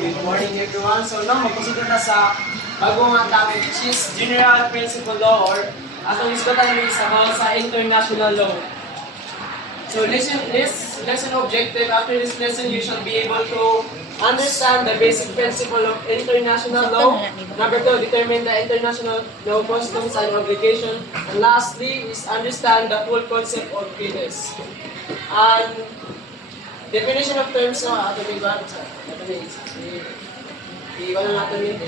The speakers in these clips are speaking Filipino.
Good morning everyone. So now magpasunod na sa bagong nga topic which is General Principle Law or atong isgotan is about sa international law. So lesson objective, after this lesson you shall be able to understand the basic principle of international law. Number 2, determine the international law customs and obligation. And lastly is understand the full concept of treaties. And definition of terms no, ato may ba sa iwan na natin yun.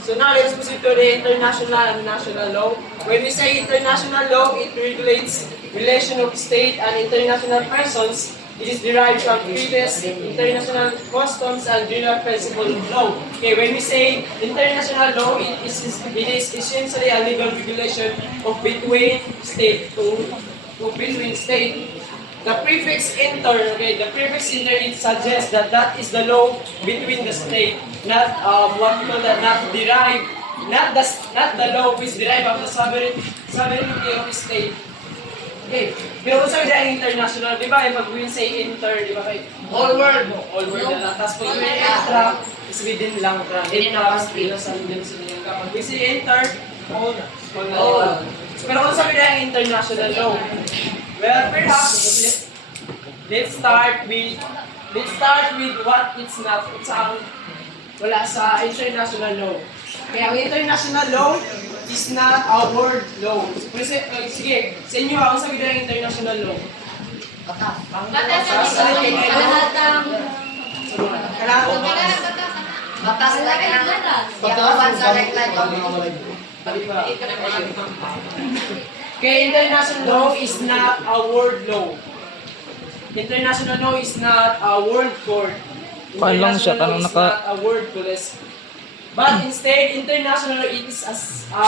So now let's proceed to the international and national law. When we say international law, it regulates relation of state and international persons. It is derived from treaties, international customs, and general principle of law. Okay, when we say international law, it is essentially a legal regulation of between state to between state. The prefix inter, okay, the prefix inter, it suggests that that is the law between the state, not what we call that, not derived, not the law which derived from the sovereignty of the state. Okay, pero kung sabi na international, di ba, pag we say inter, di ba, kay all world na lang, tapos pag may extra, is within lang, intra, sa din sa nilang kapag we say inter, all. Pero kung sabi na international law, well, perhaps let's start with what it's not. It's wala sa international law. Kaya ang international law is not a world law. Sige, sa inyo ang sabi ng international law. Okay, international law is not a world law. International law is not a world court. International law is not a world police. But instead, international law is a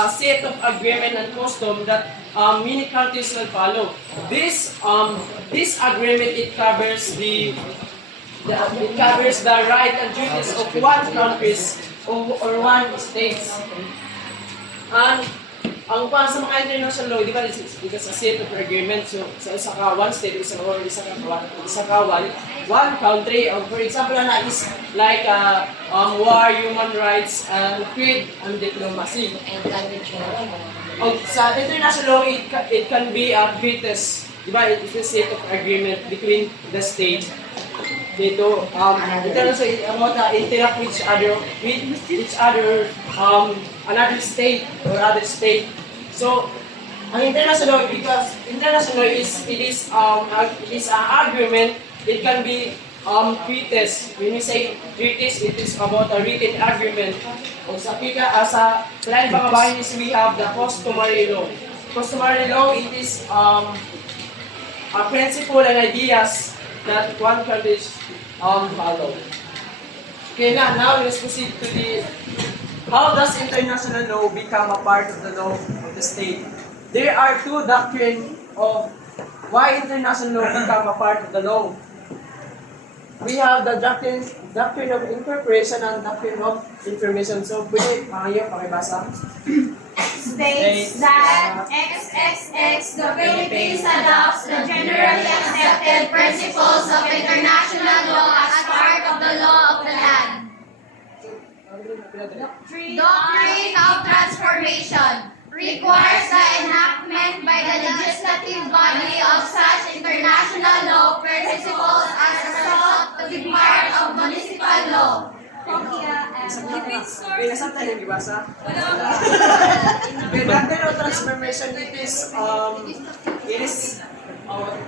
set of agreement and custom that many countries will follow. This agreement it covers the right and duties of one countries or one states. And ang para sa mga international law, di ba, because a set of agreement, so sa isa ka one state, isa ka one country. For example, na is like war, human rights, and trade and diplomacy. And sa international law, it can be a treaties, di ba? It is a set of agreement between the states. Dito, international about interact with each other, another state or other state. So, ang international, because international is an agreement. It can be treaties. When we say treaties, it is about a written agreement. O sa plan pangabayan is we have the customary law. Customary law, it is a principle and ideas that one country follow. Okay, now let's proceed to the how does international law become a part of the law of the state? There are two doctrines of why international law become a part of the law. We have the doctrine of incorporation and doctrine of information. So, pwede mga pakibasa. States that XXX, the Philippines adopts the generally accepted principles of international law as part of the law of the land. Doctrine of transformation requires the enactment by the legislative body of such international law principles as a result to be part of municipal law. Pinasabtan yung ibasa? The doctrine of transformation, it is what we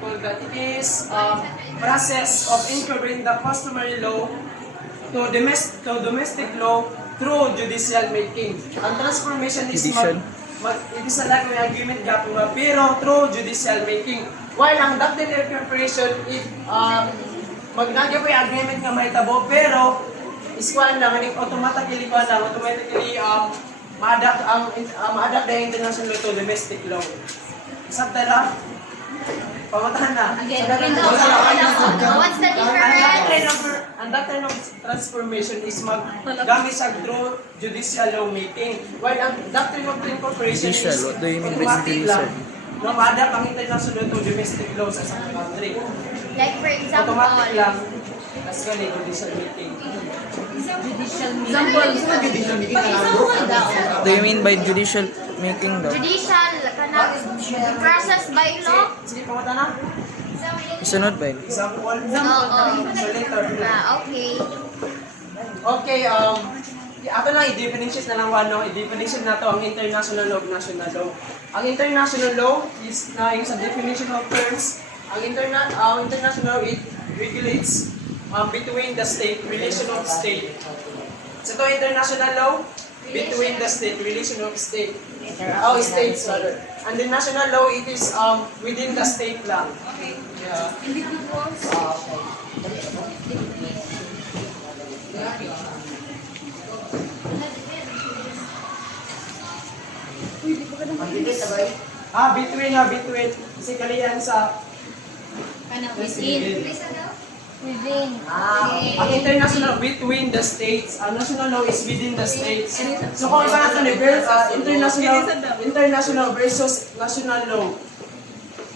call that, it is process of incorporating the customary law to domestic law through judicial making. Ang transformation is it is a like may agreement gapon pero through judicial making. While ang doctrine of incorporation, magnagya po yung agreement nga mahitabo pero iskuan lang, automatically ma-adapt na international law to domestic law. Sabta lang? Pamatahan na. What's the difference? Ang doctrine of transformation is gamit sa through judicial law making. While ang doctrine of incorporation is automatic lang. Ma-adapt ang international law to domestic law sa isang country. Like for example, Automatic lang. That's ganito judicial making. Do you mean by judicial making daw? Judicial, kanang process by law. Sige, pangata na. Sunod ba yun? Example. Oo. So later. Okay. Okay, ato lang i-definition na lang wano. I-definition na to ang international law, national law. Ang international law is na yung sa definition of terms. Ang international law, it regulates between the state, relation of state. So ito international law, between the state, relation of state. States rather. And the national law, it is within the state lang. Yeah. Between. Kasi kaliyan sa Within. ang international between the states, ang national law is within the states. So kung iba natin international versus national law.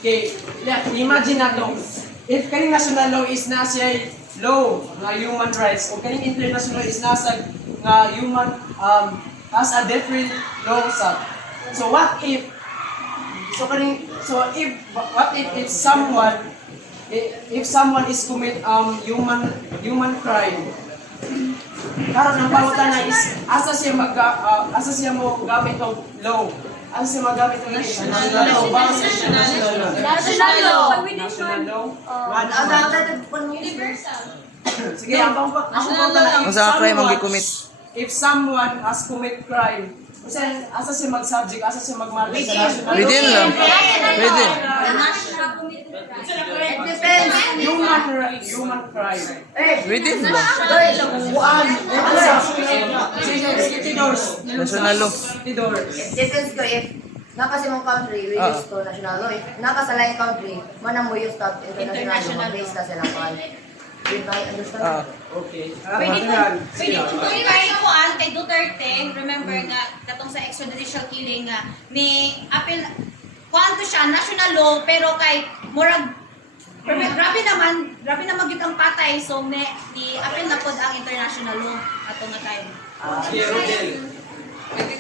Okay, imagine nato. If kaning national law is nasa law nga human rights o kaning international is nasa nga human as a different law sa. So what if if someone is commit human crime, karon ang pangutana is asa siya mo gamit og law, asa siya magamit og national law, National law. Universal. sige ang Kung sa crime ang gi-commit. if someone has commit crime, asa siya mag-subject, asa siya mag-marry sa national law. Within lang. Within. Human crime. Within lang. National law. Depends ko if naka sa mong country, we use to national law. If naka sa lain country, manang mo use to international law based na silang kan. Did I understand? Okay. Pwede ko kay Duterte, remember nga katong sa extrajudicial killing nga ni apil kuanto siya national law pero kay murag grabe naman gyud ang patay so may i-apil na pod ang international law ato nga time.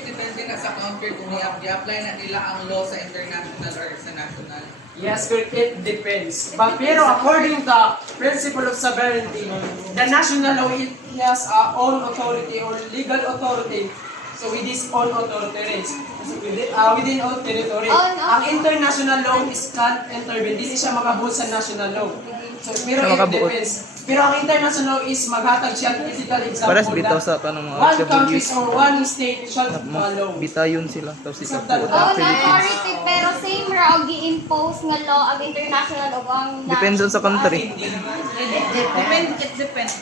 Depende na sa country kung i-apply na nila ang law sa international or sa national. Yes, it depends. Pero according to principle of sovereignty, the national law it has own authority or legal authority. So with this own authority, within own territory. Ang international law is can't intervene. Hindi siya makabuo sa national law. So pero it depends. Pero ang international law is maghatag siya physical example. Pares bitaw sa kanang mga one country FWs. or one state shall follow. Bitayon sila. Tapos ikaw po. Authority pero same ra og gi-impose nga law ang international o ang Depends on sa country. It depends.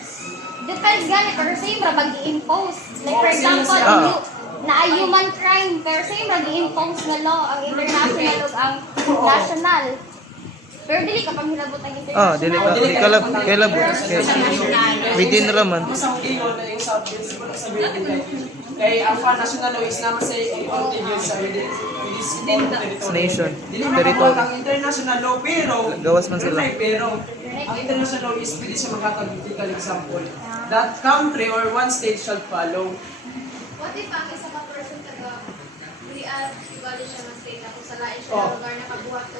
Depends gani pero same ra pag gi-impose. Like for example, na human crime pero same ra gi-impose nga law ang international o ang national. Pero dili ka pang hilabot ang international. Dili kalabot. Within raman. Mas ang ingon na yung subjects ko sa within kay ang national law is naman sa continuous sa within Nation. Dili makabuhat ang international law pero Gawas man sila. Pero ang international law is pwede siya maghatag typical example. That country or one state shall follow. What if ang isa ka person taga iwali siya ng state ako sa lain siya Oh. na lugar na kabuhat to.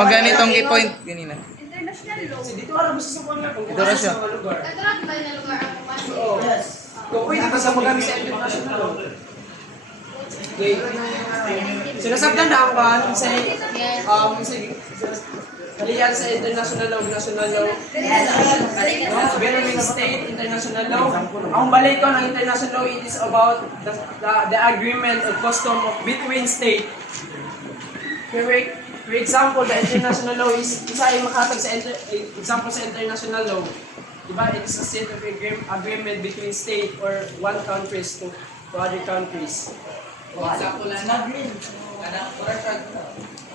O ganitong i-point ganina. International law. Kasi dito ara gusto sa kanya kung Dito ra siya. sa mga lugar. Katulad ba na lugar ang kumasi? Oo. Kung pwede ka sa magamit sa international law. Okay. Sinasabtan na ang ban sa kaliyan sa international law, national law. Between state, international law. Ang balik ko ng international law, it is about the agreement or custom of between state. For example, the international law is isa ay makatag sa example sa international law. Diba? It is a set of agreement between state or one countries to other countries. Example na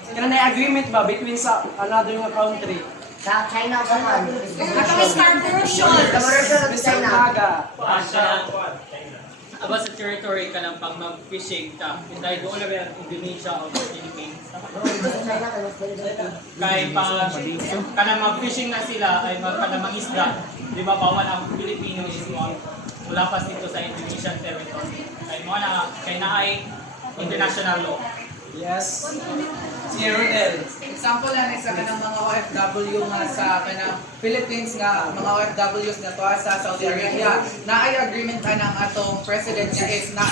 Kaya na agreement ba between sa another nga country? Sa China o sa kan? Katong Scarborough Shoal. Sa China. Umaga. Aba sa territory ka lang pag mag-fishing ka, dahil doon na ba Indonesia o Philippines. Kaya pag ka na mag-fishing na sila, ay ka na mag-isda, di ba bawal ang Filipino is one. mulapas dito sa Indonesian territory. Kay na ay international law. Yes. Si Rodel. Example lang sa kanang mga OFW nga sa kanang Philippines nga mga OFWs nga tuwa sa Saudi Arabia. Naay agreement anang atong president nga is na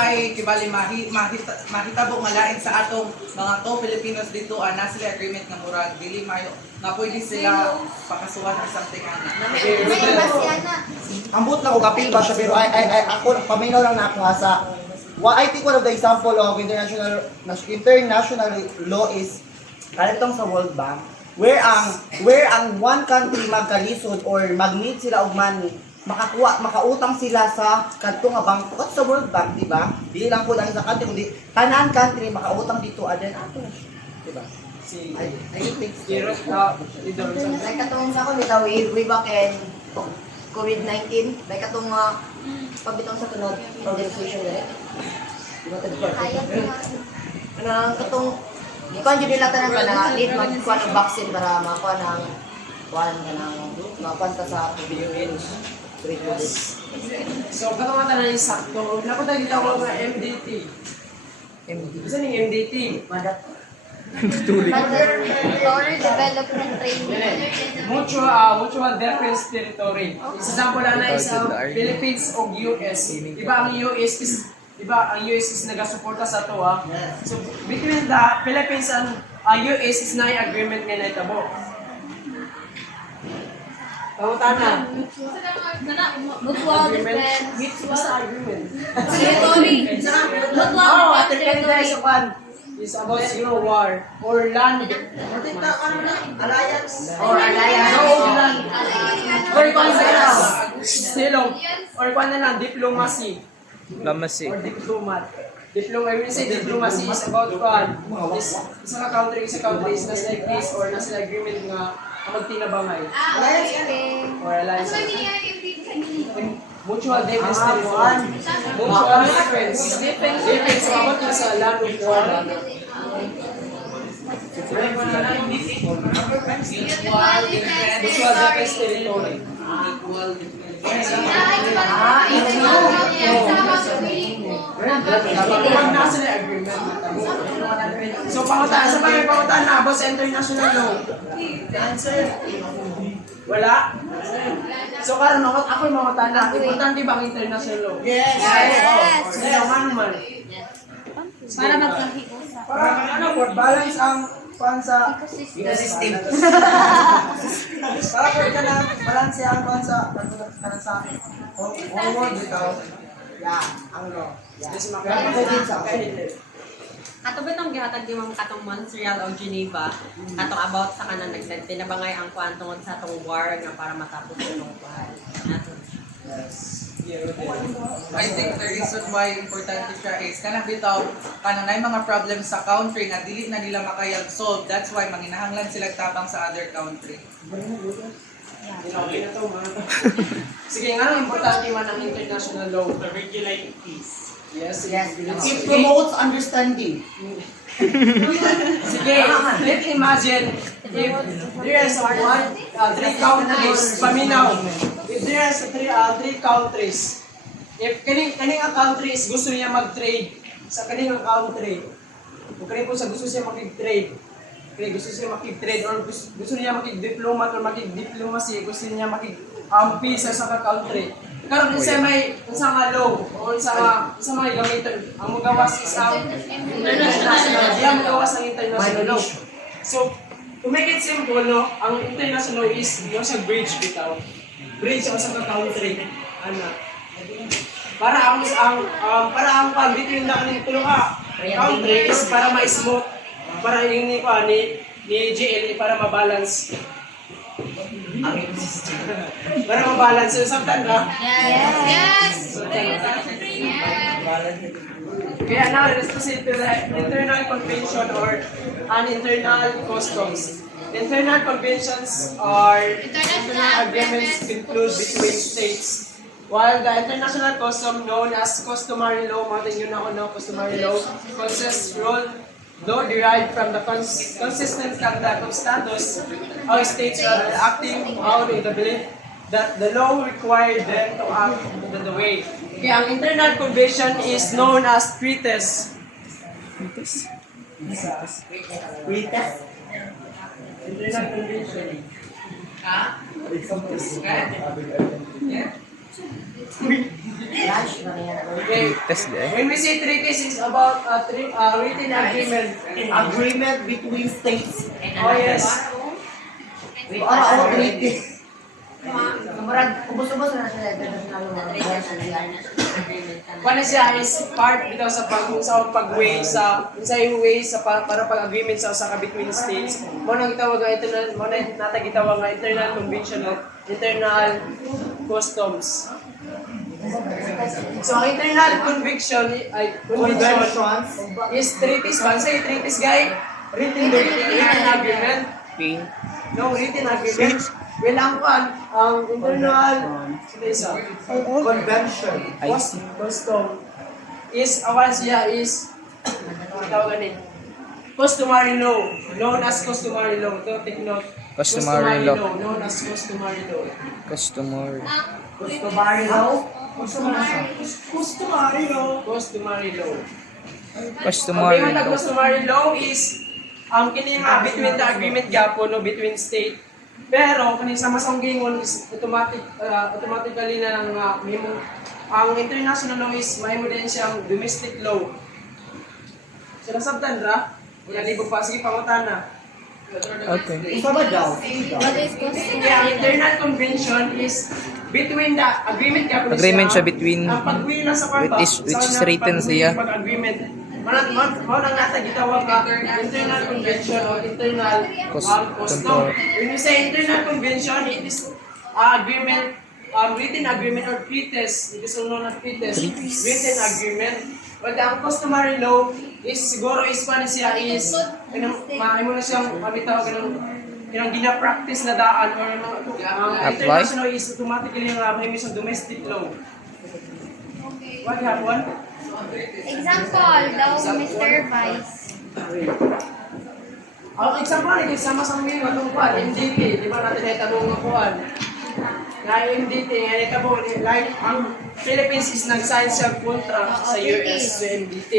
ay kibali mahitabo nga lain sa atong mga Filipinos dito na sila agreement nga murag dili mayo nga pwede sila pakasuhan or something ana. Ambot na ko kapil ba siya pero ako paminaw lang na ako ha sa I think one of the example of international law is kanitong sa World Bank where ang one country magkalisod or mag-need sila og money makautang sila sa kadtong nga bangko sa World Bank, di ba? Di lang po lang sa country kundi tanan country makautang dito aden ato na siya, di ba? I think Like katong sa ako bitaw way back in COVID-19, like katong pabitong sa tunod organization dire. Di ba Anang katong ikuan jud nila tanan na need magkuan ng vaccine para makuha ng kuan kanang makuha ta sa COVID. So, katamata na yung sakto. Napunta dito ako ng MDT. Isa ng MDT? Mandatory Development Training. Mutual Defense Territory. Example na sa Philippines o US. Diba ang US is nagasuporta sa to So between the Philippines and US is na yung agreement nga naitabo. Pangutana. Mutual Defense. Basta agreement. Territory. Mutual Defense Territory. It's about zero war or land. Alliance. Or alliance. Or kung silong. Or kung na lang, diplomacy. Or diplomat. I will say diplomacy is about one. Isang country is nasa peace or nasa agreement nga magtinabangay. Or alliance. Ano ba niya yung big kanina? Mutual defense territory. Mutual defense. Defense. So, about na sa land of war. Mutual defense territory. Kapag nasa na agreement. So, pangutaan na about sa international law. Answer. Wala? So, karon ako yung mangutaan na. Importante ba ang international law? Yes! Sige, man. Para magkakiusa. para work balance ang kuan sa Ecosystem. para po ka na balance ang kuan sa kanang sa world bitaw. Ang law. Yes, Makakadin sa Ato ba itong gihatag di mga katong Montreal o Geneva, katong about sa kanan tinabangay ang kuan tungod sa atong war nga para matapos yung kuan. I think the reason why importante siya is kanang bitaw kanang nay mga problems sa country nga dili na nila makayag solve. That's why manginahanglan sila tabang sa other country. Sige nga, importante man ang international law. To regulate peace. Yes. it promotes understanding. Sige, let's imagine if there is three countries, paminaw. If there is three countries, if kaning ang countries gusto niya mag-trade sa kaning country, o kaning po sa gusto siya mag-trade, gusto siya makig-trade or gusto niya makig-diplomat or makig-diplomacy, gusto niya makig-ampi sa country. Karon sa may unsa nga law o unsa mga gamiton ang magawas is ang international law, magawas ang international law. So, to make it simple, no, ang international law is yung sa bridge bitaw. Bridge sa country. Ana. Para ang between na kaning tulo ka country is para ma-smooth, para yung ni GL para ma-balance. Para ma-balance yung sabtan ka. Yes! Kaya now, let's proceed to the internal convention or an internal customs. Internal conventions are international agreements concluded between states. While the international custom known as customary law, mga tingin na ako ng customary law, consists rule law derived from the consistent conduct of status of states rather acting out in the belief that the law required them to act the way. Kaya ang internal convention is known as treatise. Witness? Internal convention. Ha? Lunch na yan. Okay. Test eh. When we say treatise, it's about a written agreement. Agreement between states. Oh yes. Treaty. Murag, ubos-ubos na sila international law. Paano siya is part bitaw sa pag-way sa way sa para pag-agreement sa usa ka between states. Mo nang gitawag nga internal mo na nata gitawag nga internal convention of internal customs. So ang internal convention Conventions. is treaties. Paano sa treaties guy? Written agreement. No, written agreement. Well, ang internal Convention. custom is awan siya is tawag ni customary law, known as customary law. To take note. Customary law. Known as customary law. Customer. Customary law. Customary law. Customary law. Customary Ang law. customary law is ang kini nga between the agreement gapon no between state. Pero kani sa masang gingon is automatically na lang mahimo ang international law is mahimo din siyang domestic law. Sila sabtan ra? Wala libo pa sige pangutana. Okay. Isa ba daw? Kaya ang internal convention is between the agreement gapon Agreement siya between ang pagwila sa kwarta which is written siya. pag-agreement mo nang nata gitawag ka internal convention o internal custom. When you say internal convention, it is agreement, written agreement or treatise. It is known as treatise. Written agreement. But ang customary law is siguro is paano siya is maaymo na siyang pamitaw kanang gina-practice na daan or ang international is automatically may sa domestic law. What happened? Example, daw Mr. Vice. Ang example ni sama sa mga itong kuan, MDT, di ba natin ay tanong ng kuan? Na MDT, nga itabo, like, ang Philippines is nag-sign siya contract sa US sa MDT.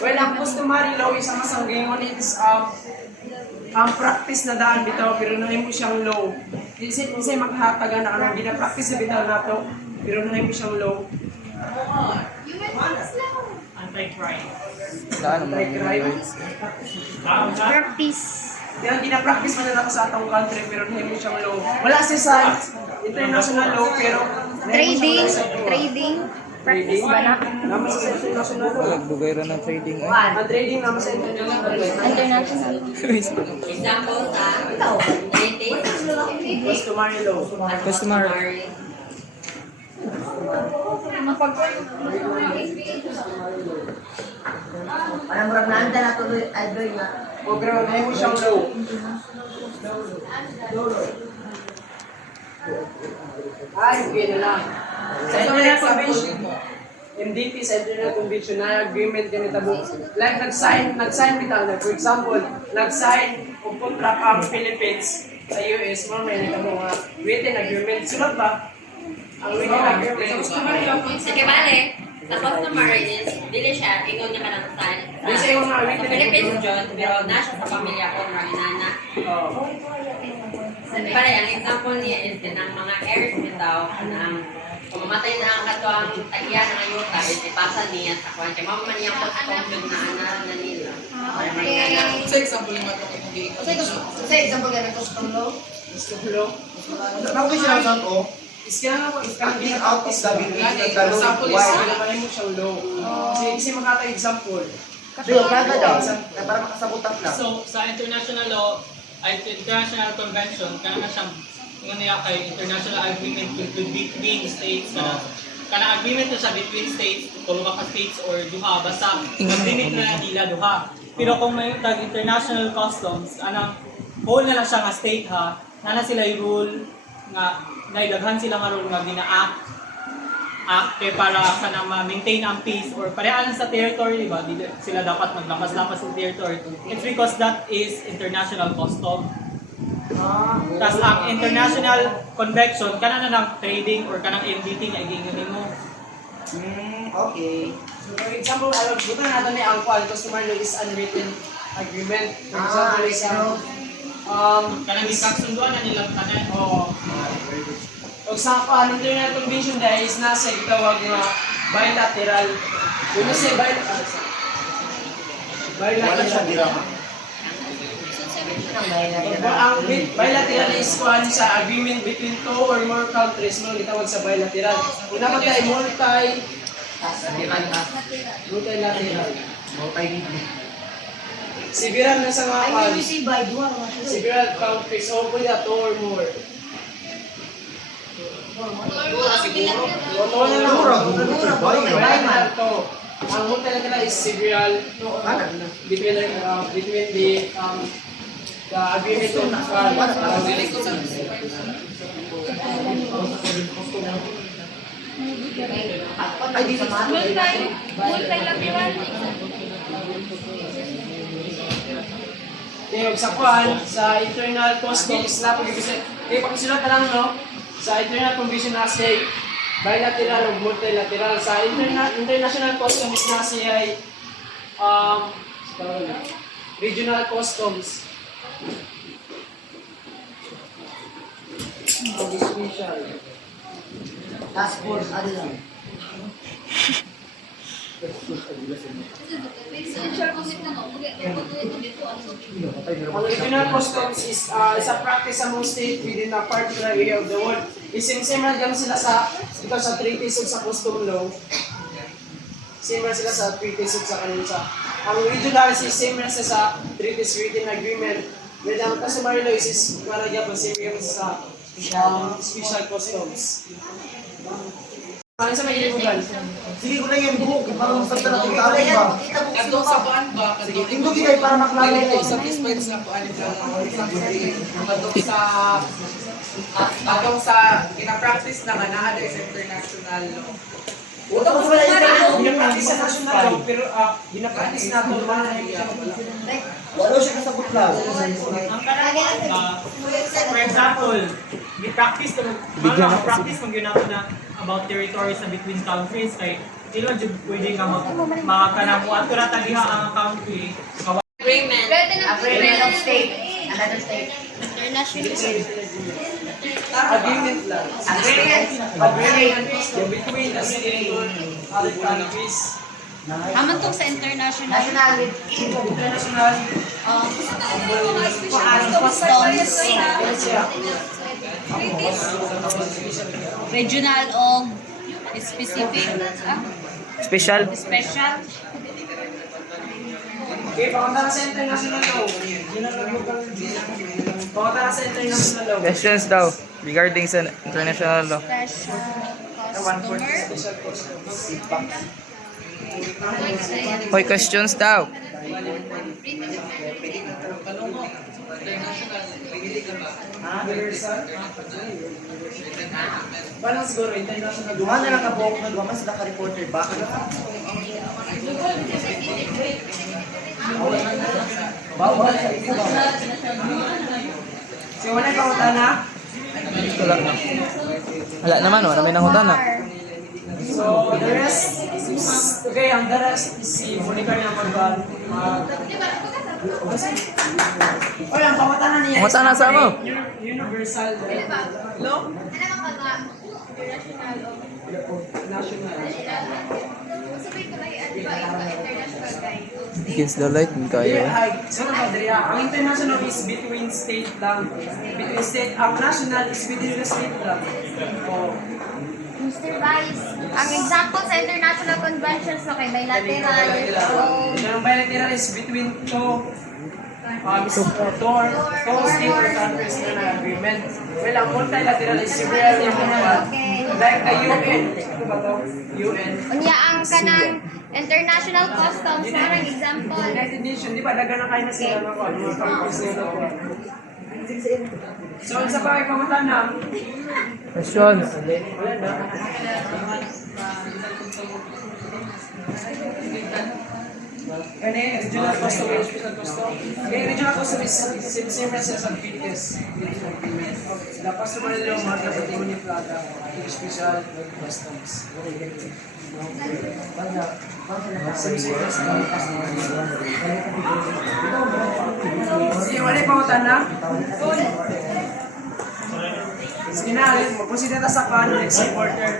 Well, ang customary law is sama sa gingon, it is ang practice na daan bitaw, pero nahin mo siyang law. Isa'y maghataga na anong gina-practice na bitaw nato, pero nahin mo siyang law. Anti-crime. Saan naman yung Anti-crime. Practice. Kaya gina-practice man nila sa atong country pero hindi siyang law. Wala siya sa international law pero Trading. Trading. Practice ba na? naman sa international law. Nagbugay rin ng trading eh. Ang trading naman sa international law. International. Example sa dating, Customary law. Customary. Parang murag naanda na tuloy, Aldoy nga. O pero hindi siyang law. Ay, okay na lang. Sa international convention, MDT sa international convention na agreement ganito mo. Like nag-sign bitaw na. For example, nag-sign o contract ang Philippines sa US, may nito mo nga written agreement. Sunod ba? Ang written agreement. sige bale, sa customary is, dili siya, ingon niya ka ng sign. Di sa yung mga written Philippines agreement. John, pero na siya sa pamilya ko, mga inana. Oh. Pare, ang example niya is din ang mga heirs bitaw, ang kumamatay na ang kato ang tagya ng ayuta, is ipasa niya sa kwan. Kaya mamaman niya custom yun na anak na nila. Okay. Sa example yung matong hindi ko. Sa example ganun custom law. Gusto ko law. Bakit siya sa to? Is kaya nga Being out of the belief that the Example law is- why? Wala mo siyang law. Kasi makata example. Diyo, kada daw. Para makasabutan lang. So, sa international law, ay international convention, kaya na siyang nga niya kay international agreement between states na kana agreement to sa between states, kung ka states or duha, basta agreement na nila duha. Pero kung may tag international customs, anang whole na lang siya nga state ha, nana sila yung rule nga naidaghan sila nga rule nga gina-act kay para kana ma-maintain ang peace or pareha lang sa territory, di ba? Di sila dapat maglapas-lapas sa territory. It's because that is international custom. Tapos ang international convention, kana na ng trading or kanang MDT nga iginganin mo. Okay. So, for example, buta natin ni ang customer law is unwritten agreement. For example, is Kanang ikaksunduan na nilang tanan. oh, o sa international convention dahil is nasa itawag nga bilateral. Kung nasa bilateral. Ang bilateral is kuhan sa agreement between two or more countries mo gitawag sa bilateral. Kung naman tayo multilateral. Sibiran na sa mga sibiran countries o kuya two or more. Bilateral to. Ang multilateral is sibiral between the agreement of sa kuan, sa internal customs na pagkisulat ka lang, no? Sa internal convention na say bilateral o multilateral. Sa international customs na say regional customs. Special. Task force, ano lang? Ang regional customs is a practice among state within a particular area of the world. Same lang sila sa treaties o sa custom law. Same lang sila sa treaties o sa kanila. Ang regional is same lang sa treaties written agreement. With ang customary law is maragya pa same lang sa special customs. Ano sa may ilibugan? Sige ko na yung book. Parang sa talagang tao ba? Katong sa kuan ba? Sige, tingko kita para maklalay Dito sa dispatch na kuan lang. Katong sa gina-practice na nga naa sa international law. Utak ko wala yung Ginapractice sa national law, pero ginapractice na ito naman na yung wala siya kasabot lang. Ang kanang for example, i-practice practice kung ginako na about territories na between countries kay ilo jud pwede nga makakanamuan ko na tagiha ang country. Agreement. Agreement of state. Another state. agreement lang. Agreement. Between the state and other countries. Haman tong sa international National. International. customs, regional o specific, Special. special. Okay, pakunta na sa international law. Pakunta na sa international law. Questions daw regarding sa international law. Hoy, questions daw. Parang siguro international law. Duman na lang kabuok na duman sila ka-reporter. Bakit? Bawal sa isa ba? So, wala ka uta na? Wala na. Wala naman, wala may nangutan na. So, the rest is, okay, ang the rest is si Monica na Oy, ang pangutanan niya. Pangutan na sa mo. Universal law. National. Against the light, hindi kayo. So, ang international is between state lang. Between state. Ang national is within the state lang. Oh. Mr. Vice, ang example sa international conventions na kay bilateral, Ang bilateral is between two state or countries na agreement. Well, ang multilateral is real like the UN. Ano ba to? UN. unya ang kanang international customs na ang example. United Nations, di ba? Daga na kayo na sila ng mga countries nila. So, sa bagay pangutana, Questions. wala na. Kani, regional custom, hospital custom. Kani, regional custom is same sila sa Philippines. Dapat sa Manila, mga dapat yung unit plaga. Special customs. Sige, wala yung pangutan na? Sige na, proceed na sa next supporter.